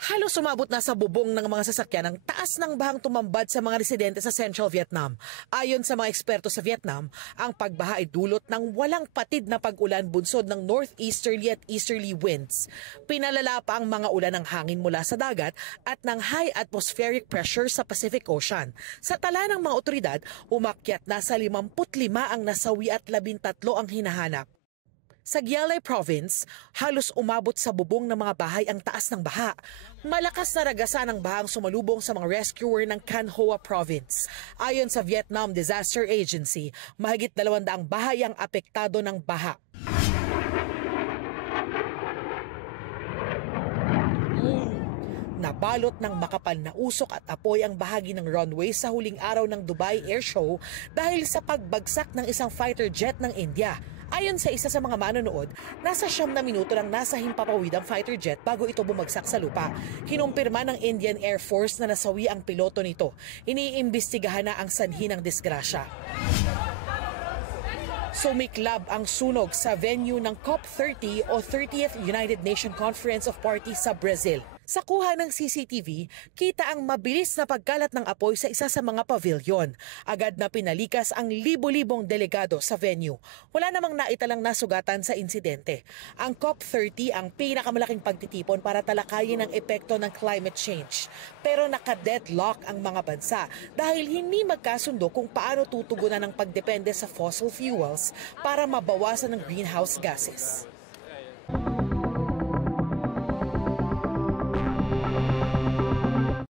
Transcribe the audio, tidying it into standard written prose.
Halos umabot na sa bubong ng mga sasakyan ang taas ng bahang tumambad sa mga residente sa Central Vietnam. Ayon sa mga eksperto sa Vietnam, ang pagbaha ay dulot ng walang patid na pag-ulan bunsod ng northeasterly at easterly winds. Pinalala pa ang mga ulan ng hangin mula sa dagat at ng high atmospheric pressure sa Pacific Ocean. Sa tala ng mga otoridad, umakyat na sa 55 ang nasawi at 13 ang hinahanap. Sa Gyalay Province, halos umabot sa bubong ng mga bahay ang taas ng baha. Malakas na ragasan ng bahang sumalubong sa mga rescuer ng Can Hoa Province. Ayon sa Vietnam Disaster Agency, mahigit 200 bahay ang apektado ng baha. Nabalot ng makapal na usok at apoy ang bahagi ng runway sa huling araw ng Dubai Air Show dahil sa pagbagsak ng isang fighter jet ng India. Ayon sa isa sa mga manonood, nasa 9 na minuto lang nasa himpapawid ang fighter jet bago ito bumagsak sa lupa. Kinumpirma ng Indian Air Force na nasawi ang piloto nito. Iniimbestigahan na ang sanhi ng disgrasya. Sumiklab ang sunog sa venue ng COP30 o 30th United Nations Conference of Parties sa Brazil. Sa kuha ng CCTV, kita ang mabilis na pagkalat ng apoy sa isa sa mga pavilion. Agad na pinalikas ang libo-libong delegado sa venue. Wala namang naitalang nasugatan sa insidente. Ang COP30 ang pinakamalaking pagtitipon para talakayin ang epekto ng climate change. Pero naka-deadlock ang mga bansa dahil hindi magkasundo kung paano tutugunan ang pagdepende sa fossil fuels para mabawasan ng greenhouse gases.